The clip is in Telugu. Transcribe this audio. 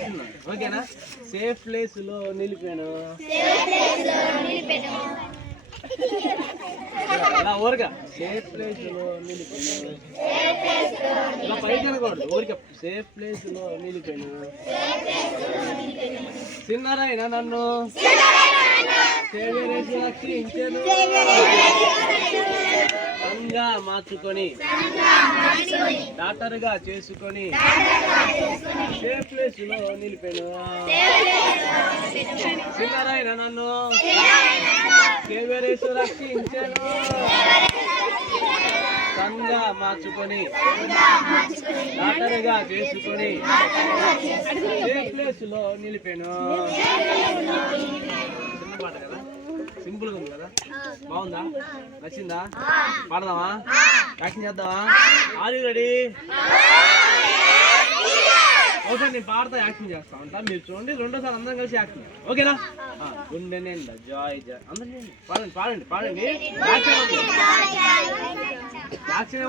యాక్షన్ ఓకేనా? సేఫ్ ప్లేస్ లో నిలిపాను. ఇలా ఊరగా సేఫ్ ప్లేస్ లో నిలిపాను. ఇలా పైకి అనకూడదు, ఊరిక సేఫ్ ప్లేస్ లో నిలిపాను. తిన్నారైనా నన్ను రక్షించాను. సంగా మార్చుకొని డాక్టర్గా చేసుకొని సేఫ్ ప్లేస్ లో నిలిపాను. తిన్నారైనా నన్ను సేవేరేసు రక్షించాను. సంగా మార్చుకొని డాక్టర్గా చేసుకొని సేఫ్ ప్లేస్ లో నిలిపాను. చిన్న పాట కదా, సింపుల్ గా ఉంది కదా, బాగుందా? నచ్చిందా? పాడదామా? యాక్షన్ చేద్దామా? Are you ready? ఒకసారి నేను పాడతా, యాక్షన్ చేస్తా ఉంటా, మీరు చూడండి. రెండోసారి అందరం కలిసి యాక్షన్, ఓకేనా? గుండె నిండా జాయ్ జాయ్ అందరూ పాడండి పాడండి పాడండి. యాక్షన్